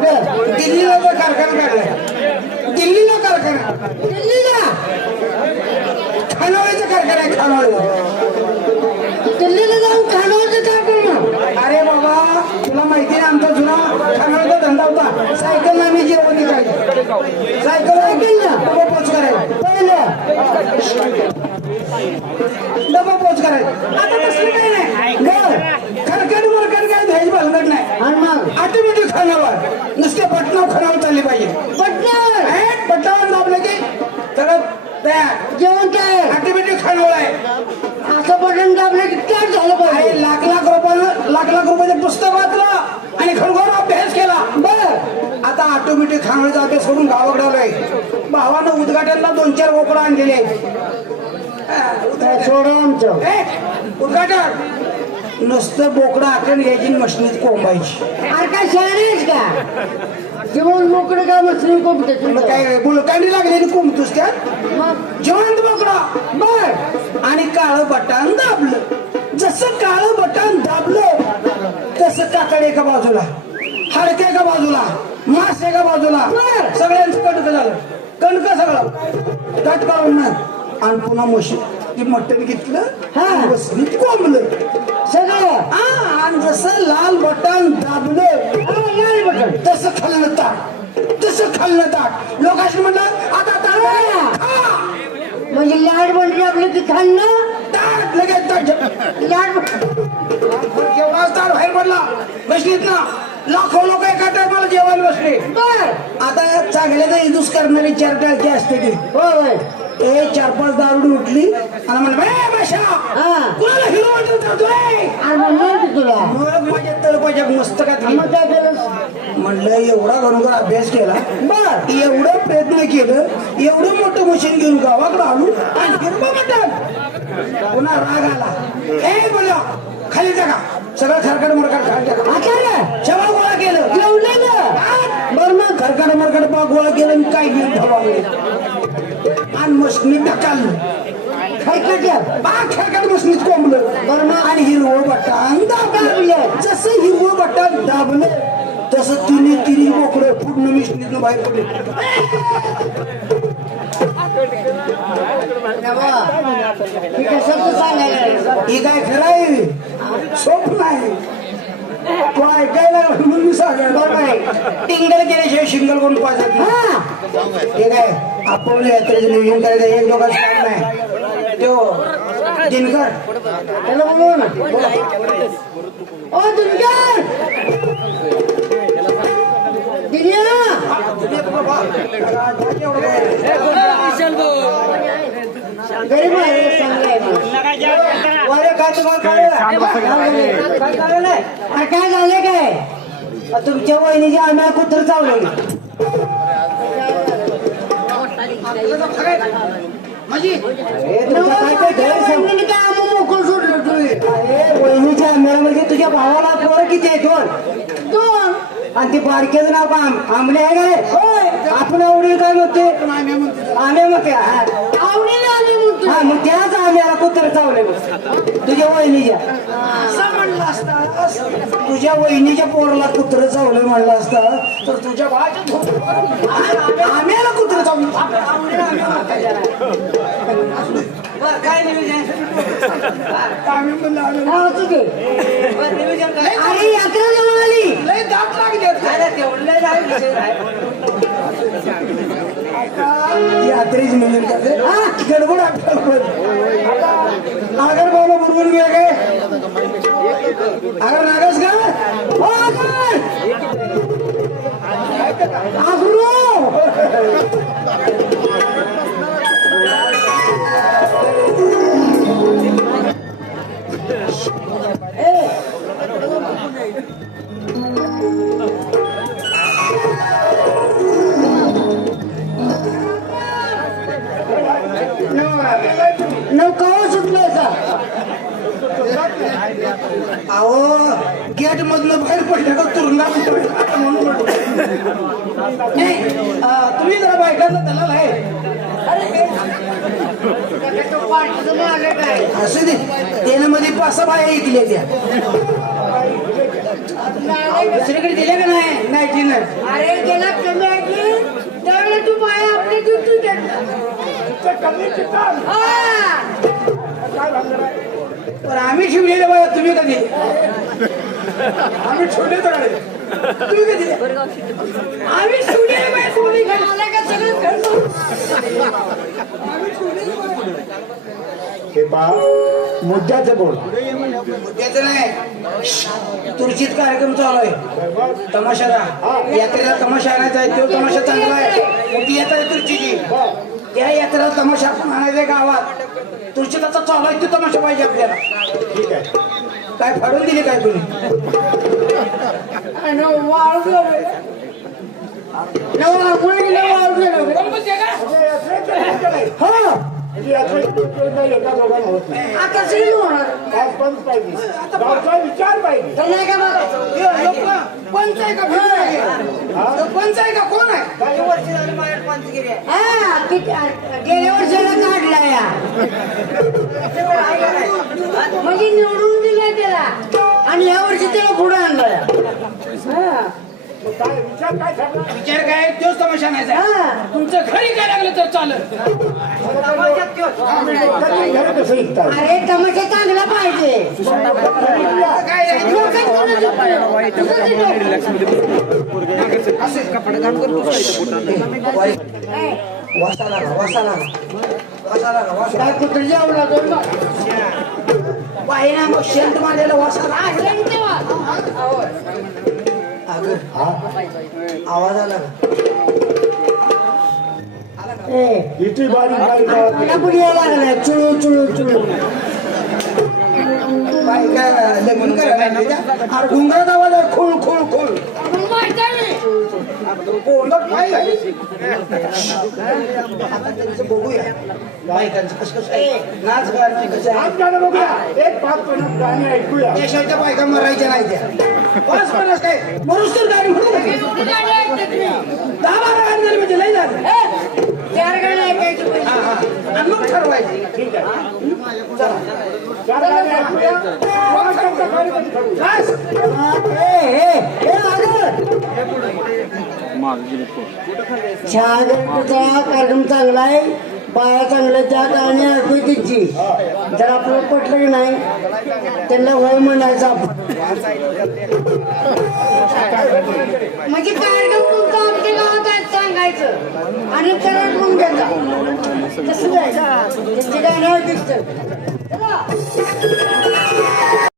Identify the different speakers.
Speaker 1: दिल्लीला कारखाना काढलाय. दिल्लीला कारखाना.
Speaker 2: दिल्लीला?
Speaker 1: खानावळीचा कारखाना आहे खानावळीचा
Speaker 2: दिल्लीला जाऊन काय करणार
Speaker 1: अरे बाबा तुला माहिती आहे आमचा जुना खानावळीचा धंदा होता. सायकल आम्ही जेवण निघायचं सायकल सायकल ना डबा पोच करायला. पहिलं डबा पोच करायला. आता तसलं काही नाही. खरकट मरकट काय नाही
Speaker 2: आणि मग
Speaker 1: ऑटोमॅटिक खानावर. नुसते पटनाव खानावर चालली पाहिजे. हे, पटावर दाबलं की तयार.
Speaker 2: जेवण काय?
Speaker 1: ऑटोमॅटिक खानावळ आहे.
Speaker 2: असं बटन दाबलं की काय झालं पाहिजे.
Speaker 1: लाख लाख रुपयानं लाख लाख रुपयाचं पुस्तक वाचलं आणि खरोखर अभ्यास केला. बर. आता ऑटोमॅटिक खानावळीचा अभ्यास करून गावाकडे आलोय. भावानं उद्घाटनला दोन चार बोकडं आणलेले आहेत. उद्घाटन. नुसतं बोकडं आखण घ्यायची मशनीत कोंबायची.
Speaker 2: अरे काय शाळेच का? जेवण मोकळं काय
Speaker 1: मग
Speaker 2: कॉम्पिटिशन
Speaker 1: काय बुलकांडी लागलेली कोंबतोस त्यात
Speaker 2: मग?
Speaker 1: जिवंत बोकडा. बर. आणि काळं बटन दाबलं. जसं काळं बटन दाबलं तसं कातड एका बाजूला हाडके एका बाजूला मास एका बाजूला सगळ्यांचं कणक झालं. कणक सगळं. कट काढून ना आणि पुन्हा मशी ती मटण घेतलं हा. बसलीत कोंबलं. हा आणि जसं लाल बटन दाबलं तसं खाल्लं ताट तसं खाल्लं ताट लोकांशी म्हणलं आता ताट.
Speaker 2: म्हणजे लाड बटन आपलं की खाल्लं?
Speaker 1: ताट लगेच ताट
Speaker 2: लाड
Speaker 1: जेव्हा ताट बाहेर पडला. बसलीत ना. लाखो लोक एका टायमाला जेवायला बसले.
Speaker 2: बर.
Speaker 1: आता चांगल्या तर इंदूस करणारी चार टाळकी असते ती.
Speaker 2: होय
Speaker 1: ए चार पाच दारुडी उठली. आणि म्हणलं "ए, माशा
Speaker 2: हा.
Speaker 1: कुणाला वाटत करतोय
Speaker 2: आणि म्हणलं की
Speaker 1: मग माझ्या तळपाच्या मस्तकात
Speaker 2: मग काय केलं?
Speaker 1: म्हणलं एवढा घरोघर अभ्यास केला बर. एवढं प्रयत्न केलं एवढं मोठं मशीन घेऊन गावाकडे आलो आणि हिरवं मटण पुन्हा राग आला. ए बोला खाली टाका सगळं खरकड मरकड खाली टाका सगळं गोळा केलं.
Speaker 2: जेवलेलं?
Speaker 1: बर मग खरकड मरकड गोळा केलं काय घेऊन ठेवा आणि मशनी ढकाललं. खरकड मशनीत कोंबलं
Speaker 2: बरं
Speaker 1: आणि हिरवं बटन दाबलं जसं हिरवं बटन दाबलं तसं तिन्ही तिन्ही मोकळं. पूर्ण मिशनीतनं बाहेर पडले? ही काय खरं आहे? स्वप्न आहे. तो ऐकायला म्हणून मी सांगायला टिंगल केल्याशिवाय शिंगल कोण नाही.
Speaker 2: हा.
Speaker 1: हे काय आपण यात्रेचं नियोजन करायचं एक दोघांचं काम नाही. तो दिनकर.
Speaker 2: त्याला बोलव ना. ओ दुर्गा दिल्या गरीब आहे चांगलं आहे मग.
Speaker 1: वारे काय तुम्हाला कळलं? काय कळलं नाही?
Speaker 2: अरे काय झालं
Speaker 1: तुमच्या वहिनीच्या आम्हाला कुत्र चावलं
Speaker 2: आम्ही मोकळं सोडलं तुम्ही
Speaker 1: आंब्यामध्ये तुझ्या भावाला पोरं किती आहे दोन
Speaker 2: दोन.
Speaker 1: आणि ते बारकेचं नाव आम- आंबले आहे काय? आपण आवडील काय म्हणते? आम्ही म्हणते हा. मग त्याच आम्हाला कुत्र चावले तुझ्या वहिनीच्या. असतास तुझ्या वहिनीच्या पोराला कुत्र चावलं म्हणलं असतं तर तुझ्या आम्हाला कुत्र चावलं काय
Speaker 2: हा,
Speaker 1: यात्रेची हा गडबड गडबड आगर बाबा बरोबर गेला काय आगर नागस का अहो गेट मधनं बाहेर पडलं का तुरुंगात. नाही, तुम्ही जरा बायकांना दलाल आहे. असू दे त्यानं मध्ये पाच बाया ऐकल्या त्या. दुसरीकडे दिले का नाही? नाही दिलं
Speaker 2: अरे गेला कमी आहे की त्यावेळेला तू बाया आपली ड्युटी
Speaker 1: पण आम्ही शिवलेले बघा तुम्ही कधी? आम्ही छोटे तर. तुम्ही कधी? आम्ही शिवलेले बाया?
Speaker 3: हे मुद्द्याचं बोल.
Speaker 1: त्याचं नाही. तुळशीत कार्यक्रम चालू आहे. तमाशाला यात्रेला तमाशा आणायचा आहे तो तमाशा चांगला आहे. मोठी यात्रा तुळशीची त्या यात्रेला तमाशा आणायचा आहे गावात तुळशीचा चालू आहे तो तमाशा पाहिजे आपल्याला.
Speaker 3: ठीक आहे.
Speaker 1: काय फाडून दिली काय तुम्ही. हो.
Speaker 3: नाही
Speaker 2: आता होणार.
Speaker 3: पाहिजे. गावचा विचार पाहिजे.
Speaker 2: तर नाही का
Speaker 1: हे पंच आहे का भिन्न आहे? पंच आहे का कोण आहे?
Speaker 2: हा किती गेल्या वर्षाला काढला या म्हणजे निवडून दिला त्याला आणि या वर्षी त्याला पुढे आणलं या हा.
Speaker 3: विचार काय ठरला
Speaker 1: विचार काय तोच तमाशा आणायचा आहे.
Speaker 2: हा.
Speaker 1: तुमचं घरी काय लागलं तर चालत
Speaker 2: अरे तमाशा चांगला पाहिजे
Speaker 1: नाही.
Speaker 2: कुठं जाऊ.
Speaker 1: पाहिना मग शेंट मारलेला.
Speaker 2: असलं की तेव्हा. अहो.
Speaker 1: अगं
Speaker 3: हा.
Speaker 1: आवाज आला
Speaker 3: इथे बारीक बारीक
Speaker 2: मला लागलाय. चुळू चुळू चुळू.
Speaker 1: काय लग्न करायला आवाज आहे खुळ खुळ खुळ. बघूया बायकांचं कसं कसं नाच गाणं कसं
Speaker 3: गाणं बघूया. एक पाच मिनिट गाणी ऐकूया.
Speaker 1: बायका मरायच्या नाही त्या. काय
Speaker 2: गाणी?
Speaker 1: दहा बारा झाली म्हणजे झालं.
Speaker 2: ए, चार गाणी ऐकायची
Speaker 1: आणि मग
Speaker 3: कार्यक्रम
Speaker 2: कार्यक्रम चांगला आहे बाया चांगल्या त्या गाणी ऐकू तिची जर आपल्याला पटलं की नाही त्यांना वय म्हणायचं आपण म्हणजे कार्यक्रम तुमचा आमच्या आणि त्याला मग द्यायचा तसं जायचं. त्यांची गाणी ऐकायचं